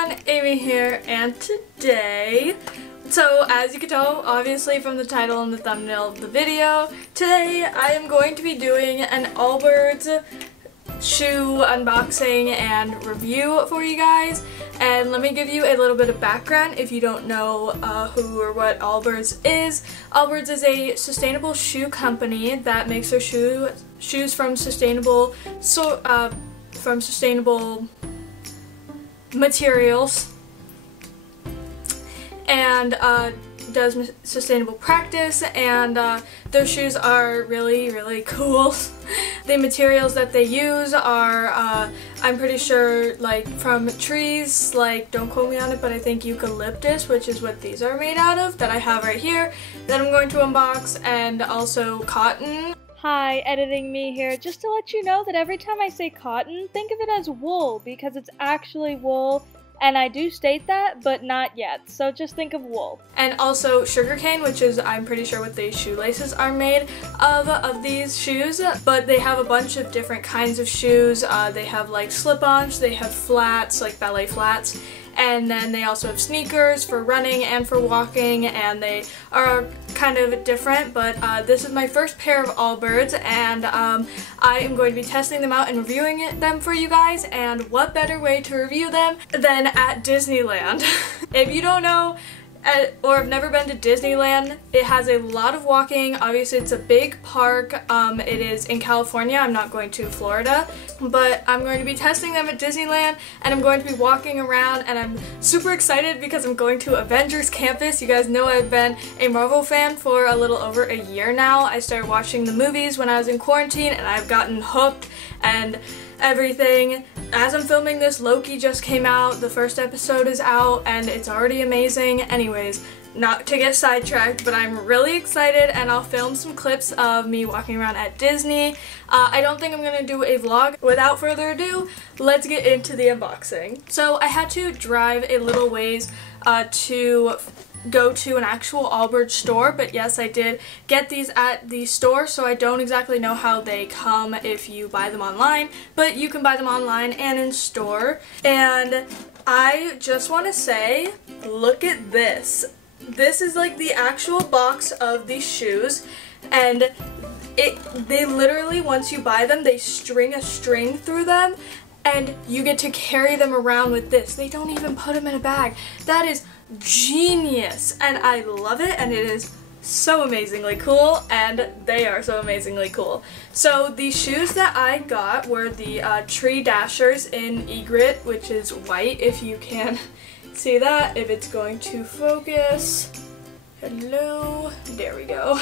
everyone, Amy here, and today, so as you can tell obviously from the title and the thumbnail of the video, today I am going to be doing an Allbirds shoe unboxing and review for you guys. And let me give you a little bit of background if you don't know who or what Allbirds is. Allbirds is a sustainable shoe company that makes their shoes from sustainable materials and does sustainable practice, and their shoes are really cool. The materials that they use are I'm pretty sure like from trees, like don't quote me on it, but I think eucalyptus, which is what these are made out of that I have right here that I'm going to unbox, and also cotton. Hi, editing me here, just to let you know that every time I say cotton, think of it as wool, because it's actually wool, and I do state that, but not yet, so just think of wool. And also sugarcane, which is, I'm pretty sure, what the shoelaces are made of these shoes, but they have a bunch of different kinds of shoes. They have like slip-ons, they have flats, like ballet flats, and then they also have sneakers for running and for walking, and they are kind of different, but this is my first pair of Allbirds, and I am going to be testing them out and reviewing them for you guys, and what better way to review them than at Disneyland. If you don't know or have never been to Disneyland, it has a lot of walking. Obviously it's a big park. It is in California. I'm not going to Florida, but I'm going to be testing them at Disneyland, and I'm going to be walking around, and I'm super excited because I'm going to Avengers Campus. You guys know I've been a Marvel fan for a little over a year now. I started watching the movies when I was in quarantine, and I've gotten hooked and everything. As I'm filming this, Loki just came out, the first episode is out, and it's already amazing. Anyways, not to get sidetracked, but I'm really excited, and I'll film some clips of me walking around at Disney. I don't think I'm gonna do a vlog. Without further ado, let's get into the unboxing. So I had to drive a little ways to go to an actual Allbirds store, but yes, I did get these at the store, so I don't exactly know how they come if you buy them online, but you can buy them online and in store. And I just want to say, look at this. This is like the actual box of these shoes, and they literally, once you buy them, they string a string through them, and you get to carry them around with this. They don't even put them in a bag. That is genius, and I love it, and it is so amazingly cool, and they are so amazingly cool. So the shoes that I got were the Tree Dashers in egret, which is white, if you can see that, if it's going to focus. Hello, there we go.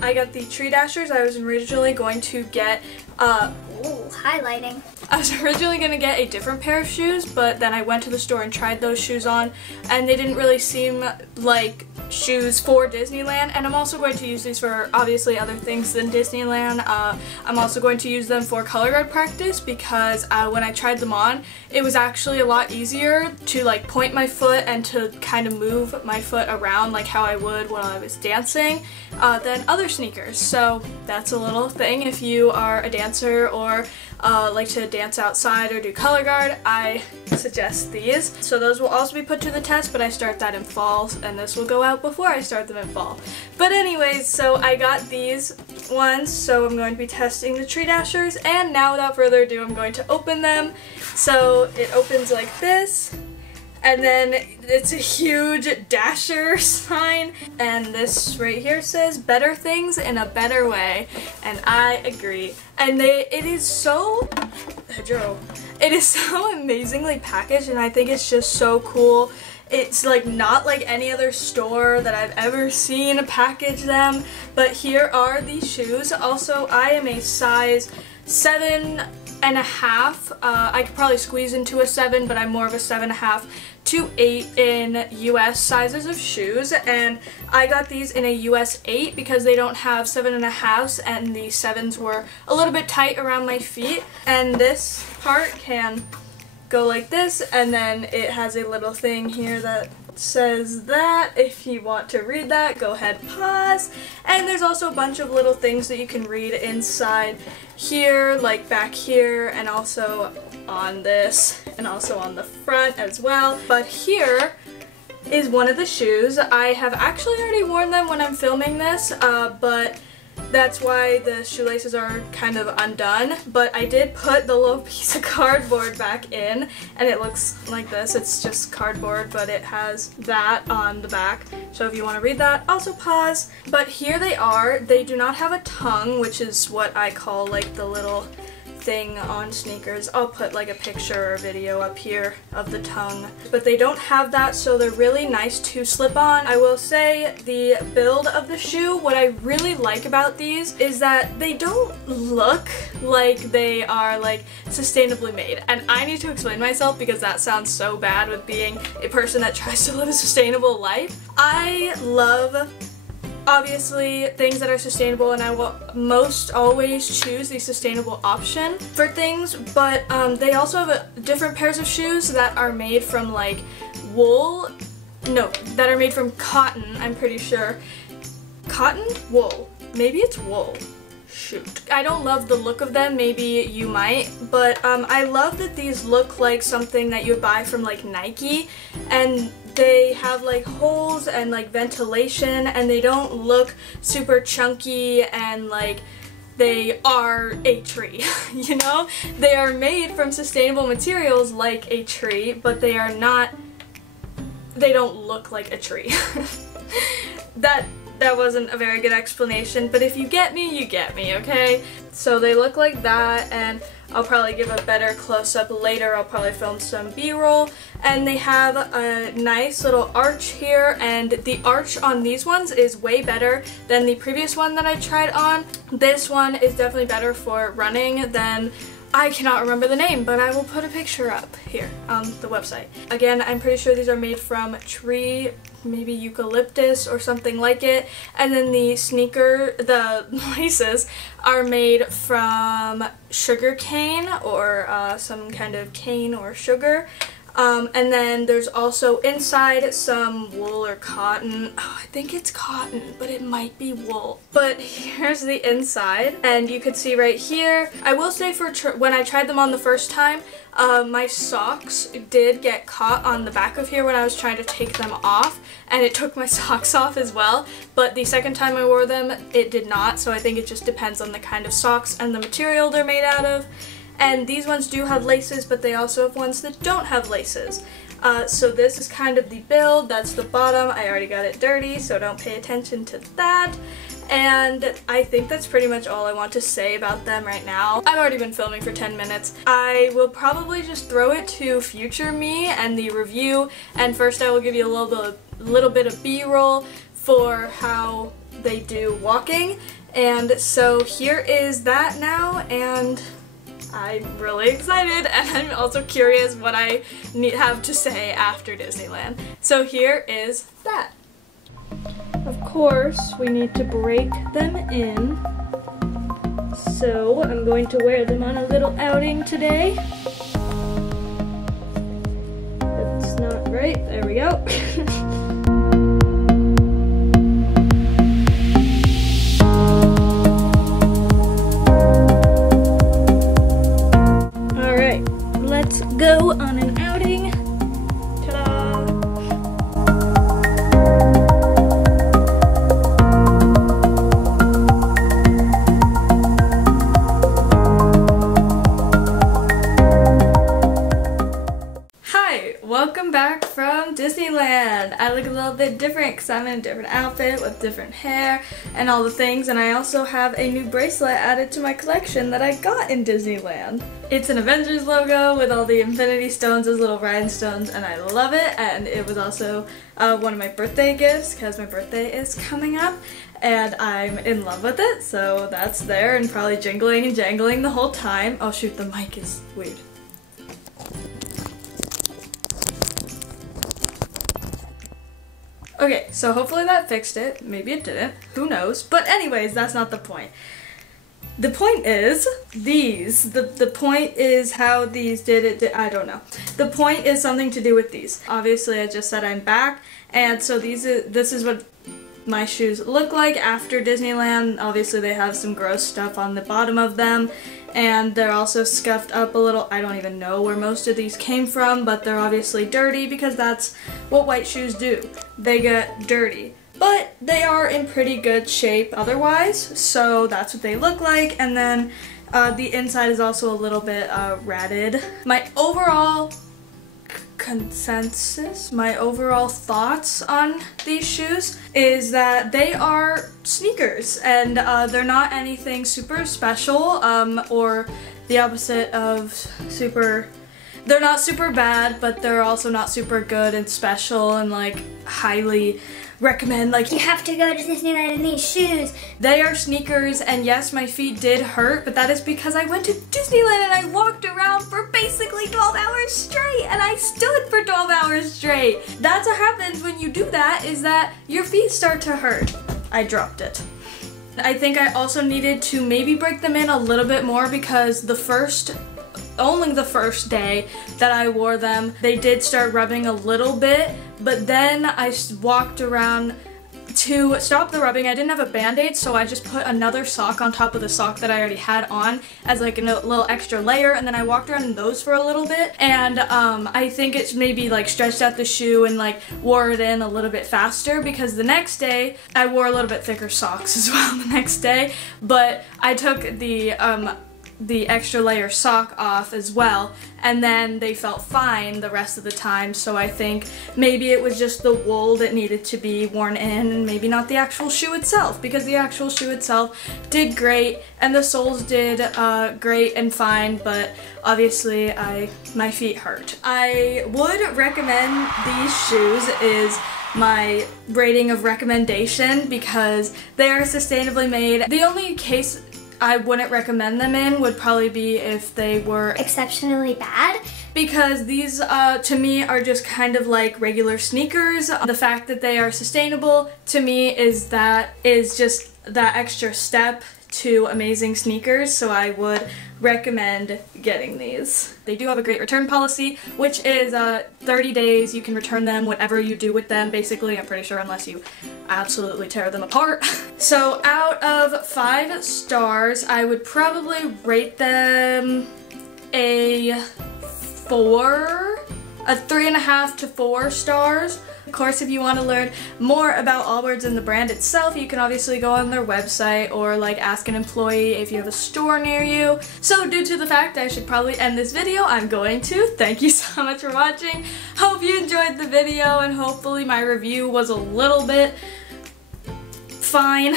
I got the Tree Dashers. I was originally going to get ooh, highlighting. I was originally going to get a different pair of shoes, but then I went to the store and tried those shoes on, and they didn't really seem like shoes for Disneyland. And I'm also going to use these for obviously other things than Disneyland. I'm also going to use them for color guard practice, because when I tried them on, it was actually a lot easier to like point my foot and to kind of move my foot around like how I would when I was dancing than other sneakers. So that's a little thing. If you are a dancer or like to dance outside or do color guard, I suggest these. So those will also be put to the test, but I start that in fall, and this will go out before I start them in fall. But anyways, so I got these ones, so I'm going to be testing the Tree Dashers, and now without further ado, I'm going to open them. So it opens like this, and then it's a huge Dasher sign, and this right here says "Better Things in a Better Way," and I agree. And it is so amazingly packaged, and I think it's just so cool. It's like not like any other store that I've ever seen package them, but here are these shoes. Also, I am a size 7.5. I could probably squeeze into a 7, but I'm more of a 7.5 to 8 in US sizes of shoes, and I got these in a US 8 because they don't have 7.5s, and the 7s were a little bit tight around my feet. And this part can go like this, and then it has a little thing here that says that. If you want to read that, go ahead, pause. And there's also a bunch of little things that you can read inside here, like back here, and also on this and also on the front as well. But here is one of the shoes. I have actually already worn them when I'm filming this, but that's why the shoelaces are kind of undone. But I did put the little piece of cardboard back in, and it looks like this. It's just cardboard, but it has that on the back. So if you want to read that, also pause. But here they are. They do not have a tongue, which is what I call like the little thing on sneakers. I'll put like a picture or video up here of the tongue, but they don't have that, so they're really nice to slip on. I will say the build of the shoe, what I really like about these is that they don't look like they are like sustainably made, and I need to explain myself because that sounds so bad with being a person that tries to live a sustainable life. I love obviously things that are sustainable, and I will most always choose the sustainable option for things, but they also have different pairs of shoes that are made from like wool, no, that are made from cotton, I'm pretty sure. Cotton? Wool. Maybe it's wool. Shoot. I don't love the look of them, maybe you might, but I love that these look like something that you would buy from like Nike, and they have like holes and like ventilation, and they don't look super chunky and like they are a tree, you know? They are made from sustainable materials like a tree, but they are not, they don't look like a tree. That wasn't a very good explanation, but if you get me, you get me, okay? So they look like that, and I'll probably give a better close-up later. I'll probably film some B-roll. And they have a nice little arch here, and the arch on these ones is way better than the previous one that I tried on. This one is definitely better for running than, I cannot remember the name, but I will put a picture up here on the website. Again, I'm pretty sure these are made from tree, maybe eucalyptus or something like it, and then the laces are made from sugar cane or some kind of cane or sugar. And then there's also inside some wool or cotton. Oh, I think it's cotton, but it might be wool. But here's the inside, and you can see right here. I will say for when I tried them on the first time, my socks did get caught on the back of here when I was trying to take them off, and it took my socks off as well. But the second time I wore them, it did not, so I think it just depends on the kind of socks and the material they're made out of. And these ones do have laces, but they also have ones that don't have laces. So this is kind of the build. That's the bottom. I already got it dirty, so don't pay attention to that. And I think that's pretty much all I want to say about them right now. I've already been filming for 10 minutes. I will probably just throw it to future me and the review, and first I will give you a little bit of B-roll for how they do walking. And so here is that now, and I'm really excited, and I'm also curious what I have to say after Disneyland. So here is that. Of course, we need to break them in. So I'm going to wear them on a little outing today. That's not right. There we go. Go on an outing. Ta-da! Hi, welcome back from Disneyland. I look a little bit different because I'm in a different outfit with different hair and all the things, and I also have a new bracelet added to my collection that I got in Disneyland. It's an Avengers logo with all the Infinity Stones as little rhinestones, and I love it. And it was also one of my birthday gifts because my birthday is coming up, and I'm in love with it. So that's there and probably jingling and jangling the whole time. Oh shoot, the mic is weird. Okay, so hopefully that fixed it. Maybe it didn't. Who knows? But anyways, that's not the point. The point is these. The point is how these did it. I don't know. The point is something to do with these. Obviously, I just said I'm back, and so this is what my shoes look like after Disneyland. Obviously, they have some gross stuff on the bottom of them, and they're also scuffed up a little. I don't even know where most of these came from, but they're obviously dirty because that's what white shoes do. They get dirty. But they are in pretty good shape otherwise, so that's what they look like. And then the inside is also a little bit ratted. My overall consensus, my overall thoughts on these shoes is that they are sneakers, and they're not anything super special or the opposite of super. They're not super bad, but they're also not super good and special and like highly recommend, like you have to go to Disneyland in these shoes. They are sneakers, and yes, my feet did hurt, but that is because I went to Disneyland and I walked around for basically 12 hours straight, and I stood for 12 hours straight. That's what happens when you do that, is that your feet start to hurt. I dropped it. I think I also needed to maybe break them in a little bit more because only the first day that I wore them, they did start rubbing a little bit, but then I walked around to stop the rubbing. I didn't have a band-aid, so I just put another sock on top of the sock that I already had on as like a little extra layer, and then I walked around in those for a little bit, and I think it's maybe like stretched out the shoe and like wore it in a little bit faster, because the next day I wore a little bit thicker socks as well the next day, but I took the extra layer sock off as well, and then they felt fine the rest of the time. So I think maybe it was just the wool that needed to be worn in, and maybe not the actual shoe itself, because the actual shoe itself did great and the soles did great and fine, but obviously my feet hurt. I would recommend these shoes is my rating of recommendation because they are sustainably made. The only case I wouldn't recommend them in would probably be if they were exceptionally bad, because these to me are just kind of like regular sneakers. The fact that they are sustainable to me is just that extra step to amazing sneakers, so I would recommend getting these. They do have a great return policy, which is 30 days. You can return them whatever you do with them, basically, I'm pretty sure, unless you absolutely tear them apart. So out of 5 stars, I would probably rate them a 3.5 to 4 stars. Of course, if you want to learn more about Allbirds and the brand itself, you can obviously go on their website or like ask an employee if you have a store near you. So due to the fact I should probably end this video, I'm going to. Thank you so much for watching. Hope you enjoyed the video, and hopefully my review was a little bit fine.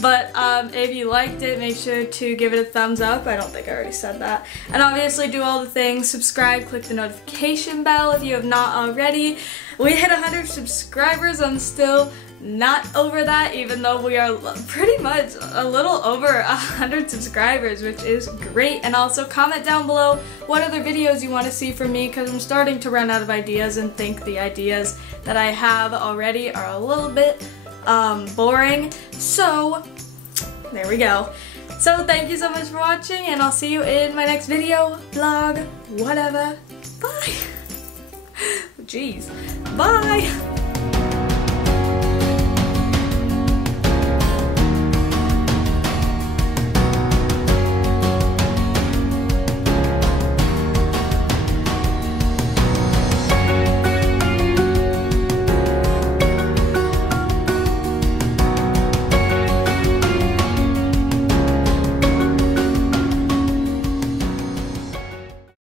But if you liked it, make sure to give it a thumbs up. I don't think I already said that. And obviously do all the things. Subscribe, click the notification bell if you have not already. We hit 100 subscribers. I'm still not over that, even though we are pretty much a little over 100 subscribers, which is great. And also comment down below what other videos you want to see from me, because I'm starting to run out of ideas and think the ideas that I have already are a little bit boring. So there we go. So thank you so much for watching, and I'll see you in my next video, vlog, whatever. Bye. Jeez. Bye.